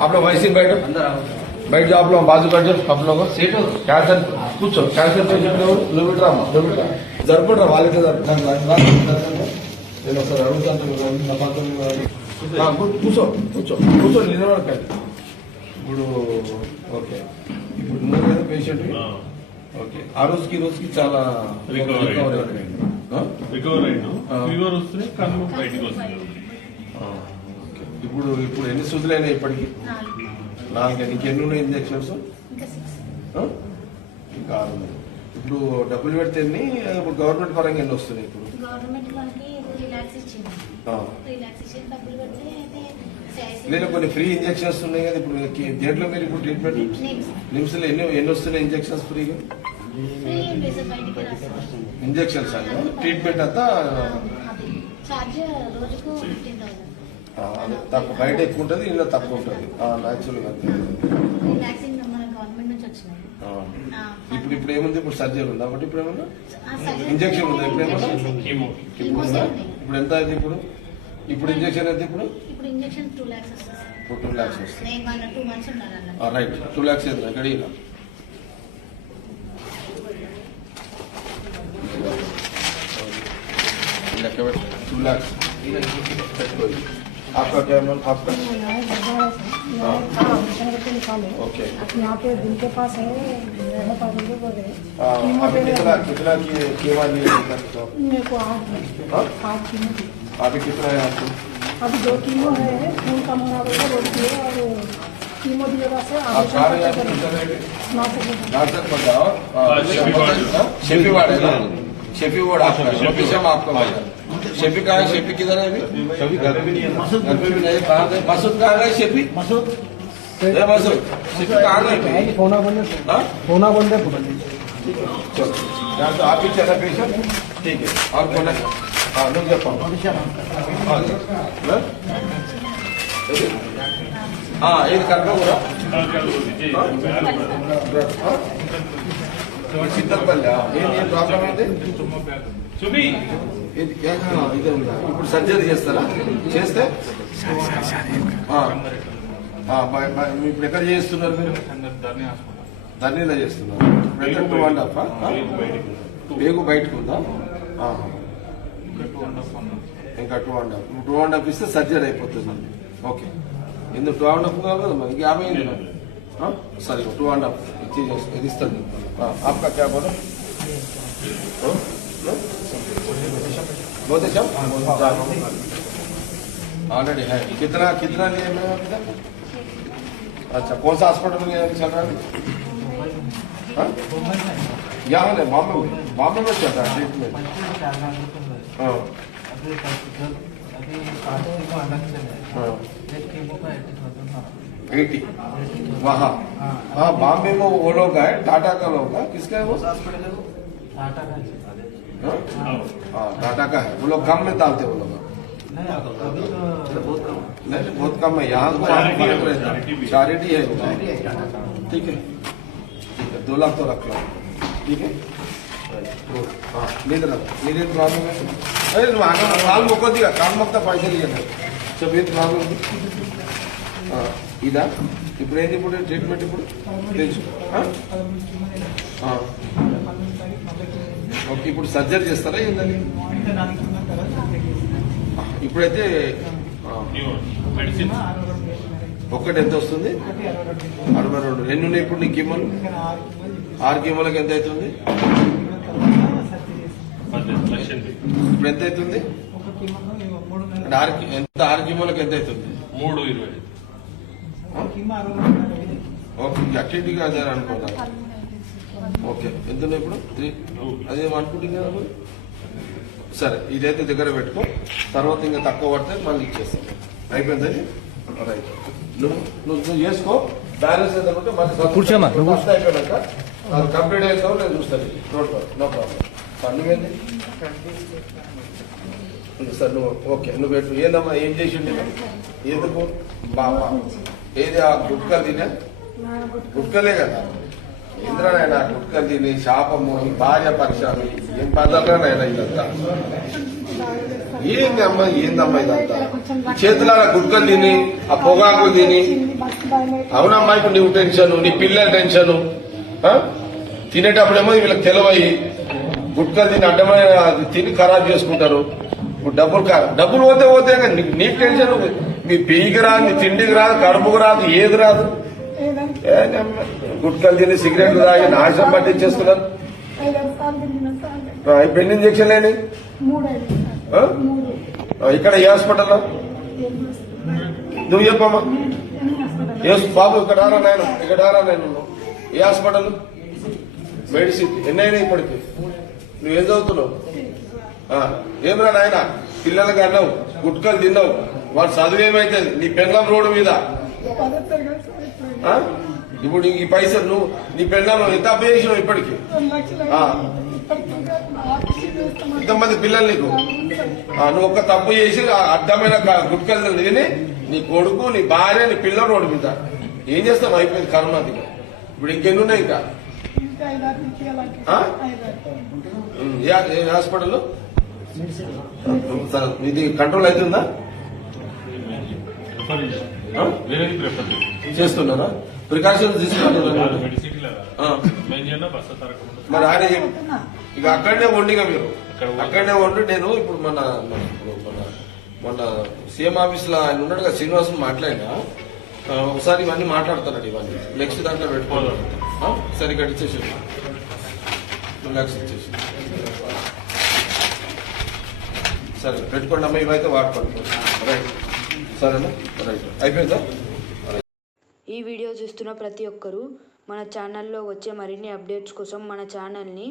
आप लोग वैसे ही बैठो अंदर आओ बैठ जाओ आप लोग बाजू बैठ जाओ सब लोग सीट हो క్యాన్సర్ కూర్చో క్యాన్సర్ పేషెంట్ ఎవరు నువ్వు ఇట్రా అమ్మా నువ్వు ఇట్రా జరుపుకుంటారా వాళ్ళకి జరుపుకుంటారు నేను ఒకసారి అడుగుతాను మీరు అడిగిన తర్వాత మీరు అడిగి- ఆ, కూ- కూర్చో కూర్చో కూర్చో నిలబడకండి ఇప్పుడు ఓకే ఇప్పుడు నువ్వు కదా పేషెంట్ ఓకే ఆ రోజుకి ఈ రోజుకి చాలా Recovery. recovery అయింది. ఆ? రికవర్ అయ్యాను ఆ. ఫీవర్ వస్తుంది కన్ను బయటికి వస్తుంది ఆ, ఓకే. ఇప్పుడు ఇప్పుడు ఎన్ని సూదులైనాయి ఇప్పటికి? నాలుగు. ఎన్ని ఉన్నాయి ఇంజక్షన్స్? ఇంకా ఆరు ఉన్నాయి. ఇప్పుడు డబ్బులు పెడితే ఎన్ని? ఇప్పుడు గవర్నమెంట్ పరంగా ఎన్ని వస్తున్నాయి ఇప్పుడు? నేను కొన్ని ఫ్రీ ఇంజక్షన్స్ ఉన్నాయి కదా ఇప్పుడు. దేంట్లో మీరు ఇప్పుడు ట్రీట్మెంట్ నేమ్స్. లో ఎన్ని ఎన్ని వస్తున్నాయి ఇంజక్షన్స్ ఫ్రీగా? లేదు ఇంజక్షన్స్ ట్రీట్మెంట్ అంతా? తక్కువ బయట ఎక్కువ ఉంటుంది ఇంట్లో తక్కువ ఉంటుంది. న్యాచురల్ అంతే రిలాక్సింగ్ మన గవర్నమెంట్ నుంచి వచ్చినాయి. ఆ. ఆ, ఇప్పుడు ఇప్పుడు ఏముంది? ఇప్పుడు సర్జరీ ఉందా? ఒకటి ఇప్పుడు ఏమన్నా? ఇంజెక్షన్ ఉందా? ఇప్పుడు ఏమన్నా? ఇప్పుడు ఎంత అయింది ఇప్పుడు? ఇప్పుడు ఇంజక్షన్ ఎంత ఇప్పుడు? ఇప్పుడు ఇంజెక్షన్ టూ ల్యాక్స్ వస్తుంది. రైట్ టూ ల్యాక్స్ అవుతుంది ఎక్కడ ఇలా లెక్క పెట్టు టూ ల్యాక్స్ పెట్టుకోండి आपका क्या नाम आपका ओके यहाँ पे दिल के पास है मेरे पास भी बोल रहे आ, अभी कितना कितना की केवा लिए तो मेरे को आठ हाँ? आठ कीमो दी। अभी कितना है आपको अभी दो कीमो है खून का मना बोला बोलती है और कीमो दिएगा से आप कहाँ रहे हैं? आप किधर रहे हैं? नाटक नाटक पर जाओ शेफी वार्ड। शेफी वर्ड आपका शेफी से हम आपका हाँ। भाई शेफी कहा है? शेफी किधर है अभी? शेफी घर पे नहीं है। घर पे भी नहीं कहा है मसूद कहा है शेफी? मसूद। ये मसूद। शेफी कहा गए? सोना बंदे सोना बंदे तो आप ही चला पेशा ठीक है। और कौन है? हाँ लोग जब हाँ।, हाँ? हाँ ये करना बोला हाँ? ఇప్పుడు సర్జరీ చేస్తారా చేస్తే మీరు ఇప్పుడు ఎక్కడ చేస్తున్నారు మీరు ధర్నీలో చేస్తున్నారు ఇప్పుడు టూ అండ్ పేగు బయటకు ఉందా ఇంకా two and half two and half ఇస్తే సర్జరీ అయిపోతుంది ఓకే ఎందుకు టూ అండ్ హాఫ్ కావాలి కదా మనకి యాభై sorry two and half it आपका क्या बोलो? बहुत अच्छा ऑलरेडी है कितना कितना लिए मैं अभी अच्छा कौन सा हॉस्पिटल में चल रहा है? हाँ? यहाँ नहीं बॉम्बे में। बॉम्बे में चल रहा है ट्रीटमेंट हाँ। बेटी वहाँ। हाँ बॉम्बे में वो लोग आए टाटा का लोग है किसका है वो? टाटा का हाँ? हाँ। टाटा का है। वो लोग कम में डालते वो लोग। नहीं बहुत कम है। यहाँ तो चैरिटी है ठीक है। ठीक है दो लाख तो रख लो। ठीक है? हाँ नीदर प्रॉब्लम है। अरे दिया। काम तो पैसे लिए प्रॉब्लम हाँ। ఇదా? ఇప్పుడు ఏంది ఇప్పుడు? ట్రీట్మెంట్ ఇప్పుడు? తెలుసు. ఓకే ఇప్పుడు సర్జరీ చేస్తారా ఏంటని ఇప్పుడైతే మెడిసిన్ ఒక్కటి ఎంత వస్తుంది? అరవై రెండు. ఎన్ని ఉన్నాయి ఇప్పుడు నీ కీమోలు ఆరు కీమోలకి ఎంత అవుతుంది? ఇప్పుడు ఎంత అవుతుంది? ఆరు ఎంత? ఆరు కీమోలకి ఎంత అవుతుంది? మూడు ఇరవై ఓకే అక్టివిటీగా అదే అనుకున్నారు ఓకే ఎంత ఇప్పుడు? త్రీ అదే అనుకుంటుంది కదా మరి? సరే ఇదైతే దగ్గర పెట్టుకో. తర్వాత ఇంకా తక్కువ పడితే మళ్ళీ ఇచ్చేస్తాం. అయిపోయింది అది? రైట్ నువ్వు నువ్వు చేసుకో. బ్యాలెన్స్ ఉంటే మళ్ళీ అయిపోయినాక అది కంప్లీట్ అయిన నేను చూస్తాను నోట్ నో ప్రాబ్లం ఉంది సార్ నువ్వు ఓకే నువ్వు ఏందమ్మా ఏం చేసి ఎందుకు? బాబా ఏది ఆ గుట్కలు తినే? గుట్కలే కదా. ఇంద్రనైనా గుట్కలు తిని శాపము ఈ భార్య పక్షాలు ఏం పదాలనైనా ఇదంతా? ఏంది అమ్మ ఏందమ్మా ఇదంతా? చేతులారా గుట్కలు తిని ఆ పొగాకులు తిని? అవునమ్మా ఇప్పుడు నువ్వు టెన్షన్ నీ పిల్లల టెన్షన్ తినేటప్పుడేమో వీళ్ళకి తెలవయి. గుట్కలు తిని అడ్డమైన తిని ఖరాబ్ చేసుకుంటారు. ఇప్పుడు డబ్బులు కా- డబ్బులు పోతే పోతే నీకు టెన్షన్ మీ పీకి రాదు మీ తిండికి రాదు కడుపుకు రాదు ఏది రాదు. గుట్కలు తిని సిగరెట్లు తాగి నాశనం పట్టించేస్తున్నారు. ఇప్పుడు ఎన్ని ఇంజక్షన్ లేని ఇక్కడ ఏ హాస్పిటల్లో? చేస్తున్నారు? నువ్వు చెప్పమ్మా. హాస్పిటల్ ఏ బాబు ఇక్కడ రారా నేను ఇక్కడ రారా నేను ఏ హాస్పిటల్? మెడిసిన్. ఎన్నైనా ఇప్పటికి? నువ్వేం చదువుతున్నావు? ఏమిరా నాయన? పిల్లలకి అన్నావు గుట్కలు తిన్నావు. వాడు చదువు ఏమైతుంది నీ పెళ్ళం రోడ్డు మీద. ఇప్పుడు ఈ పైసలు నువ్వు నీ పెళ్ళం ఎంత చేసినావు ఇప్పటికి. ఇంతమంది పిల్లలు నీకు. నువ్వు ఒక్క తప్పు చేసి అడ్డమైన గుట్కలు తిని నీ కొడుకు నీ భార్య నీ పిల్లలు రోడ్డు మీద. ఏం చేస్తావు అయిపోయింది కరోనాది ఇప్పుడు ఇంకెన్ని ఉన్నాయి ఇంకా ఏ హాస్పిటల్? ఇది కంట్రోల్ అవుతుందా? చేస్తున్నారా? ప్రికాషన్స్ తీసుకుంటున్నారు? మరి ఆయన ఏం- ఇక అక్కడనే వండిగా మీరు. అక్కడనే వండి నేను ఇప్పుడు మన మన- మన సీఎం ఆఫీస్లో ఆయన ఉన్నాడు కదా శ్రీనివాసం మాట్లాడినా? ఒకసారి ఇవన్నీ మాట్లాడుతున్నాడు ఇవన్నీ. నెక్స్ట్ దాంట్లో పెట్టుకోవాలి? సరే ఇక్కడ ఇచ్చేసి లక్ష ఇచ్చేసి సరే పెట్టుకోండి అమ్మా ఇవైతే వాడుకోండి. రైట్. సరేనా? రైట్. అయిపోయిందా? ఈ వీడియో చూస్తున్న ప్రతి ఒక్కరూ మన ఛానల్లో వచ్చే మరిన్ని అప్డేట్స్ కోసం మన ఛానల్ని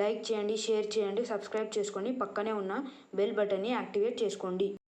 లైక్ చేయండి షేర్ చేయండి సబ్స్క్రైబ్ చేసుకోండి పక్కనే ఉన్న బెల్ బటన్ని యాక్టివేట్ చేసుకోండి.